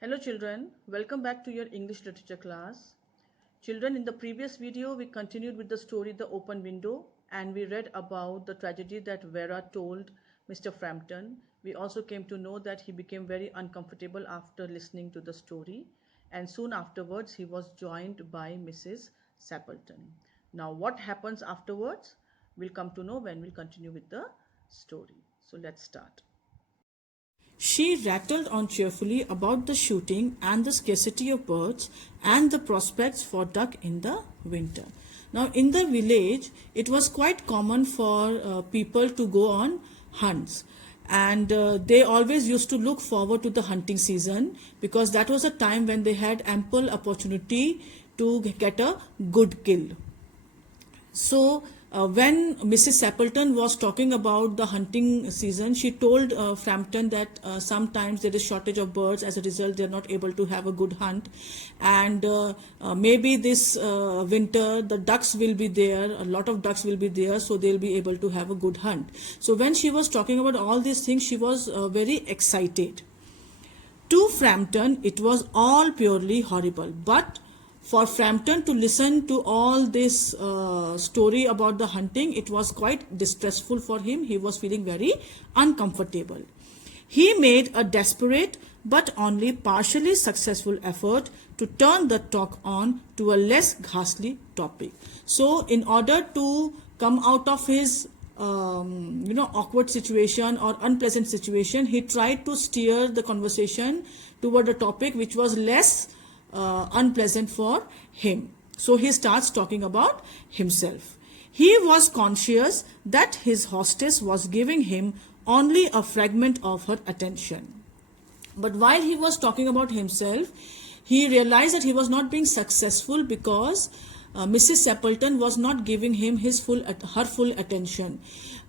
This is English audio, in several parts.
Hello children, welcome back to your English literature class. Children, in the previous video we continued with the story The Open Window and we read about the tragedy that Vera told Mr. Frampton. We also came to know that he became very uncomfortable after listening to the story and soon afterwards he was joined by Mrs. Sappleton. Now what happens afterwards? We'll come to know when we'll continue with the story. So let's start. She rattled on cheerfully about the shooting and the scarcity of birds and the prospects for duck in the winter. Now, in the village, it was quite common for people to go on hunts, and they always used to look forward to the hunting season because that was a time when they had ample opportunity to get a good kill. So, when Mrs. Sappleton was talking about the hunting season, she told Frampton that sometimes there is shortage of birds. As a result, they are not able to have a good hunt. And maybe this winter, the ducks will be there, a lot of ducks will be there, so they'll be able to have a good hunt. So, when she was talking about all these things, she was very excited. To Frampton, it was all purely horrible. But for Frampton to listen to all this story about the hunting, it was quite distressful for him. He was feeling very uncomfortable. He made a desperate but only partially successful effort to turn the talk on to a less ghastly topic. So, in order to come out of his awkward situation or unpleasant situation, he tried to steer the conversation toward a topic which was less unpleasant for him. So he starts talking about himself. He was conscious that his hostess was giving him only a fragment of her attention. But while he was talking about himself, he realized that he was not being successful because Mrs. Sappleton was not giving him her full attention.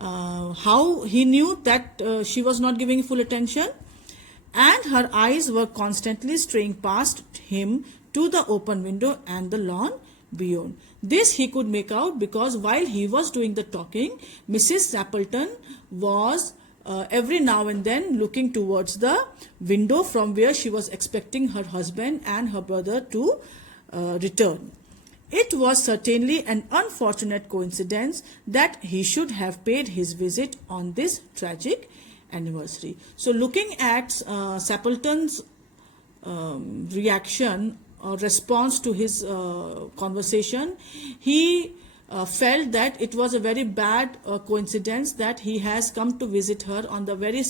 How he knew that she was not giving full attention? And her eyes were constantly straying past him to the open window and the lawn beyond. This he could make out because while he was doing the talking, Mrs. Sappleton was every now and then looking towards the window from where she was expecting her husband and her brother to return. It was certainly an unfortunate coincidence that he should have paid his visit on this tragic anniversary. So looking at Sappleton's reaction or response to his conversation, he felt that it was a very bad coincidence that he has come to visit her on the very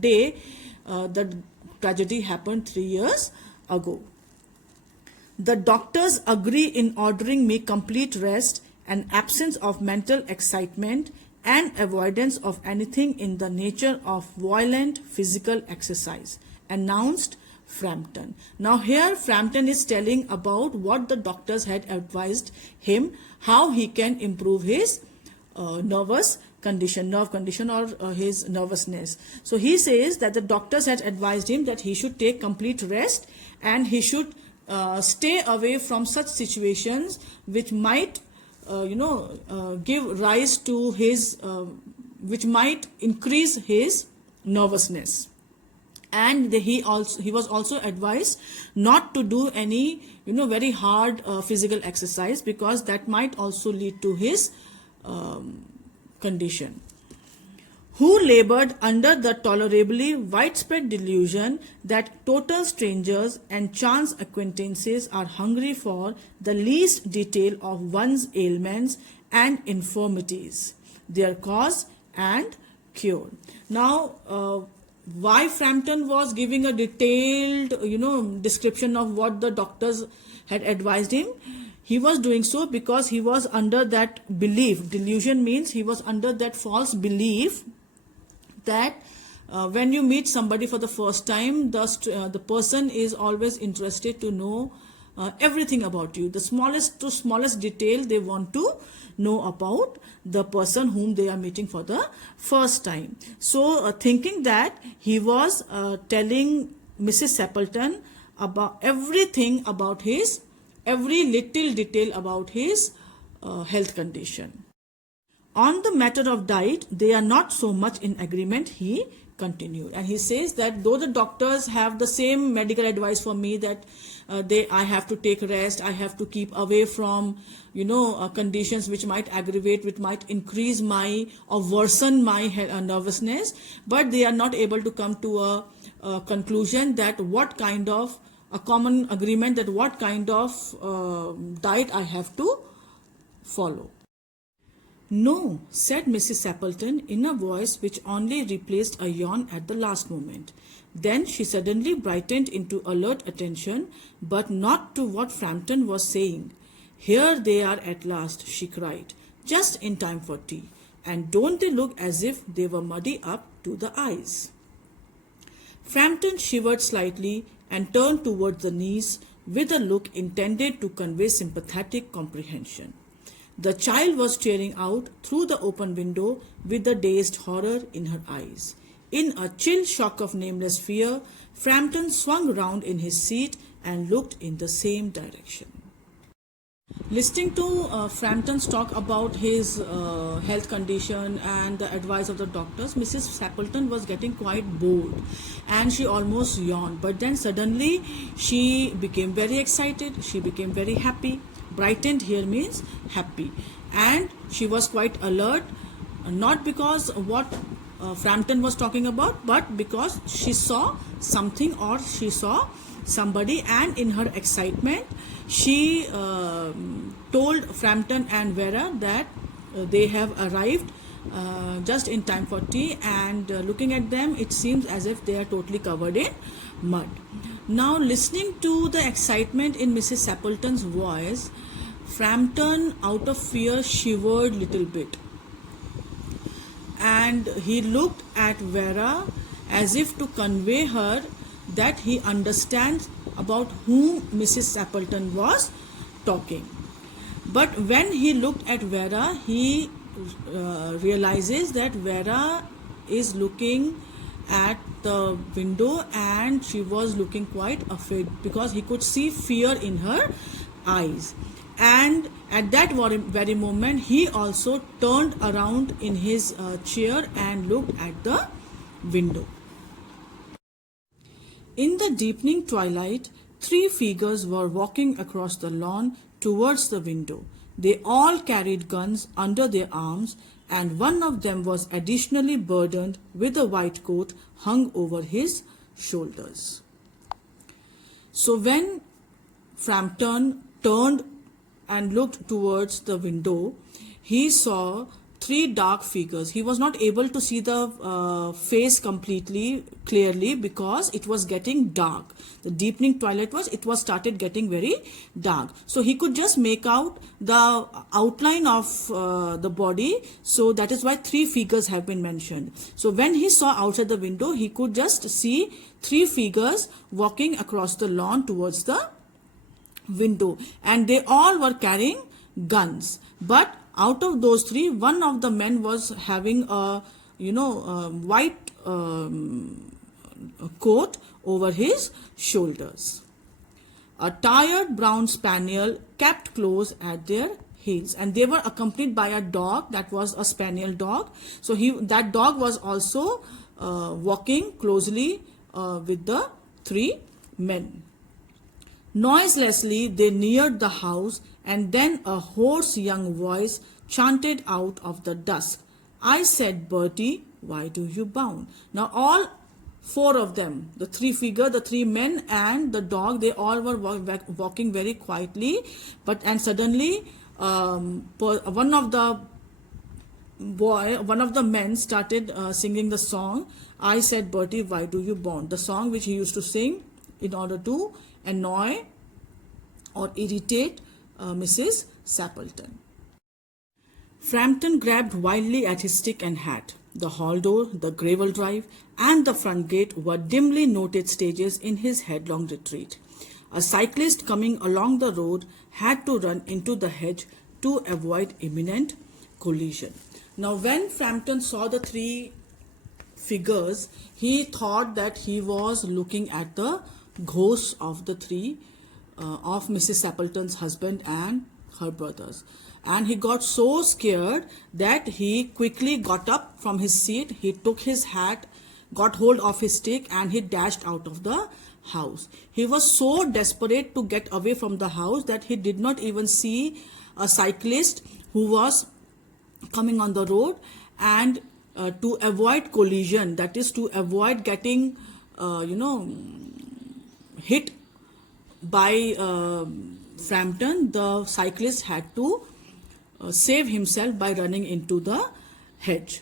day the tragedy happened 3 years ago. The doctors agree in ordering me complete rest and absence of mental excitement and avoidance of anything in the nature of violent physical exercise, announced Frampton. Now here Frampton is telling about what the doctors had advised him, how he can improve his nerve condition or his nervousness. So he says that the doctors had advised him that he should take complete rest and he should stay away from such situations which might give rise to his, which might increase his nervousness. And he was also advised not to do any, very hard physical exercise because that might also lead to his condition. Who labored under the tolerably widespread delusion that total strangers and chance acquaintances are hungry for the least detail of one's ailments and infirmities, their cause and cure. Now, why Frampton was giving a detailed, description of what the doctors had advised him? He was doing so because he was under that belief. Delusion means he was under that false belief that when you meet somebody for the first time, the person is always interested to know everything about you. The smallest to smallest detail they want to know about the person whom they are meeting for the first time. So thinking that, he was telling Mrs. Sappleton about everything about his, every little detail about his health condition. On the matter of diet, they are not so much in agreement, he continued. And he says that though the doctors have the same medical advice for me that I have to take rest, I have to keep away from conditions which might aggravate, which might increase my or worsen my nervousness, but they are not able to come to a conclusion that what kind of a common agreement that what kind of diet I have to follow. "No," said Mrs. Sappleton in a voice which only replaced a yawn at the last moment. Then she suddenly brightened into alert attention, but not to what Frampton was saying. "Here they are at last," she cried, "just in time for tea. And don't they look as if they were muddy up to the eyes?" Frampton shivered slightly and turned towards the niece with a look intended to convey sympathetic comprehension. The child was staring out through the open window with a dazed horror in her eyes. In a chill shock of nameless fear, Frampton swung round in his seat and looked in the same direction. Listening to Frampton's talk about his health condition and the advice of the doctors, Mrs. Sappleton was getting quite bored and she almost yawned. But then suddenly she became very excited, she became very happy. Brightened here means happy. And she was quite alert, not because what Frampton was talking about, but because she saw something or she saw somebody, and in her excitement she told Frampton and Vera that they have arrived just in time for tea, and looking at them it seems as if they are totally covered in mud. Now, listening to the excitement in Mrs. Sappleton's voice, Frampton out of fear shivered little bit, and he looked at Vera as if to convey her that he understands about whom Mrs. Sappleton was talking. But when he looked at Vera, he realizes that Vera is looking at the window and she was looking quite afraid because he could see fear in her eyes. And at that very moment, he also turned around in his chair and looked at the window. In the deepening twilight, 3 figures were walking across the lawn towards the window. They all carried guns under their arms, and one of them was additionally burdened with a white coat hung over his shoulders. So when Frampton turned and looked towards the window, he saw 3 dark figures. He was not able to see the face completely clearly because it was getting dark. The deepening twilight was started getting very dark. So he could just make out the outline of the body. So that is why 3 figures have been mentioned. So when he saw outside the window, he could just see 3 figures walking across the lawn towards the window, and they all were carrying guns. But out of those 3, one of the men was having a white coat over his shoulders. A tired brown spaniel kept close at their heels, and they were accompanied by a dog that was a spaniel dog. So that dog was also walking closely with the 3 men. Noiselessly they neared the house, and then a hoarse young voice chanted out of the dusk, "I said, Bertie, why do you bound?" Now all 4 of them, the 3 figure, the 3 men and the dog, they all were walking very quietly, and suddenly one of the men started singing the song, "I said, Bertie, why do you bound?" The song which he used to sing in order to annoy or irritate Mrs. Sappleton. Frampton grabbed wildly at his stick and hat. The hall door, the gravel drive, and the front gate were dimly noted stages in his headlong retreat. A cyclist coming along the road had to run into the hedge to avoid imminent collision. Now, when Frampton saw the 3 figures, he thought that he was looking at the ghosts of the 3 of Mrs. Sappleton's husband and her brothers. And he got so scared that he quickly got up from his seat. He took his hat got hold of his stick and he dashed out of the house. He was so desperate to get away from the house that he did not even see a cyclist who was coming on the road, and to avoid collision, that is to avoid getting hit by Frampton, the cyclist had to save himself by running into the hedge.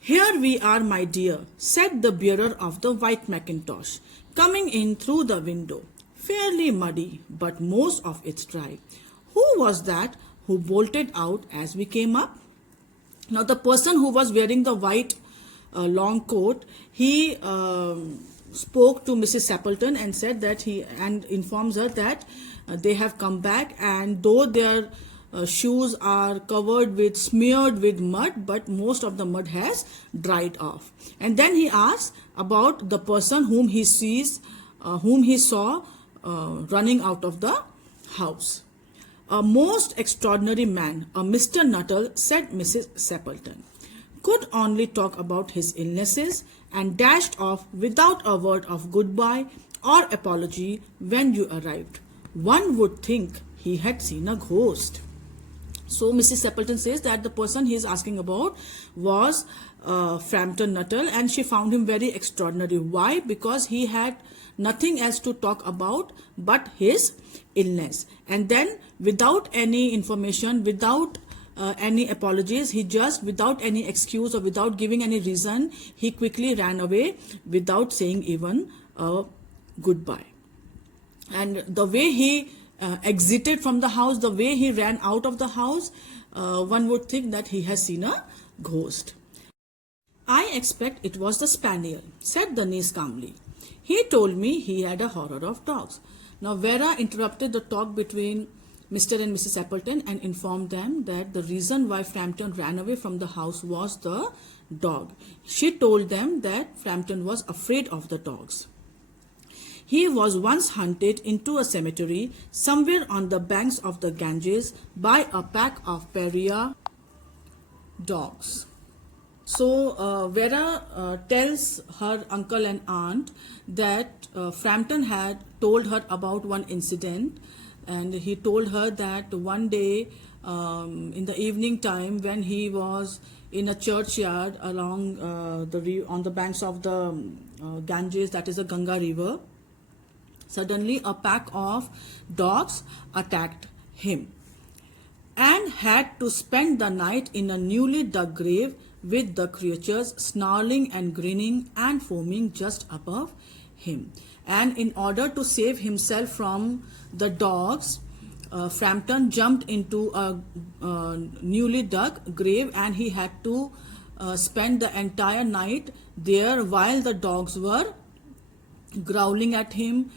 "Here we are, my dear," said the bearer of the white mackintosh, coming in through the window, fairly muddy, but most of it dry. "Who was that who bolted out as we came up?" Now the person who was wearing the white long coat, he spoke to Mrs. Sappleton and said that and informs her that they have come back, and though their shoes are smeared with mud, but most of the mud has dried off. And then he asks about the person whom he saw running out of the house. "A most extraordinary man, a Mr. Nuttall," said Mrs. Sappleton. "Could only talk about his illnesses and dashed off without a word of goodbye or apology when you arrived. One would think he had seen a ghost." So Mrs. Sappleton says that the person he is asking about was Frampton Nuttall, and she found him very extraordinary. Why? Because he had nothing else to talk about but his illness. And then without any information, without any apologies, he just, without any excuse or without giving any reason, he quickly ran away without saying even a goodbye. And the way he exited from the house, the way he ran out of the house, one would think that he has seen a ghost. "I expect it was the spaniel," said the niece calmly. "He told me he had a horror of dogs." Now Vera interrupted the talk between Mr. and Mrs. Sappleton and informed them that the reason why Frampton ran away from the house was the dog. She told them that Frampton was afraid of the dogs. "He was once hunted into a cemetery somewhere on the banks of the Ganges by a pack of pariah dogs." So Vera tells her uncle and aunt that Frampton had told her about one incident, and he told her that one day in the evening time, when he was in a churchyard along on the banks of the Ganges, that is the Ganga river, suddenly a pack of dogs attacked him and had to spend the night in a newly dug grave with the creatures snarling and grinning and foaming just above him. And in order to save himself from the dogs, Frampton jumped into a newly dug grave, and he had to spend the entire night there while the dogs were growling at him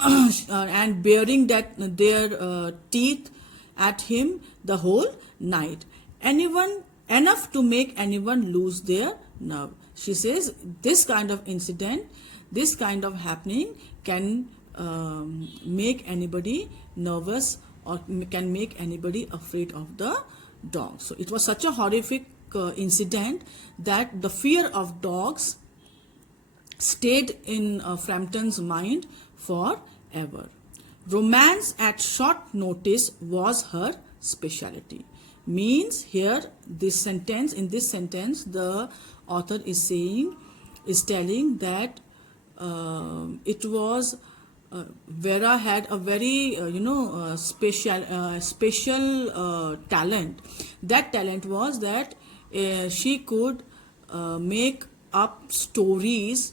and baring their teeth at him the whole night. Enough to make anyone lose their nerve. She says this kind of incident, this kind of happening can make anybody nervous or can make anybody afraid of the dog. So it was such a horrific incident that the fear of dogs stayed in Frampton's mind forever. Romance at short notice was her specialty. Means here in this sentence the author is telling that it was Vera had a very special talent. That talent was that she could make up stories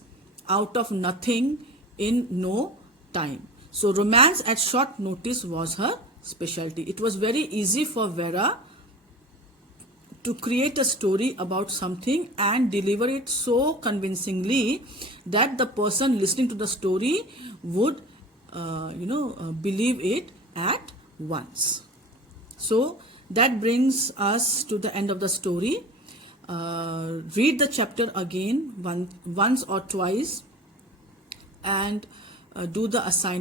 out of nothing in no time. So romance at short notice was her specialty. It was very easy for Vera to create a story about something and deliver it so convincingly that the person listening to the story would believe it at once. So that brings us to the end of the story. Read the chapter again once or twice and do the assignment.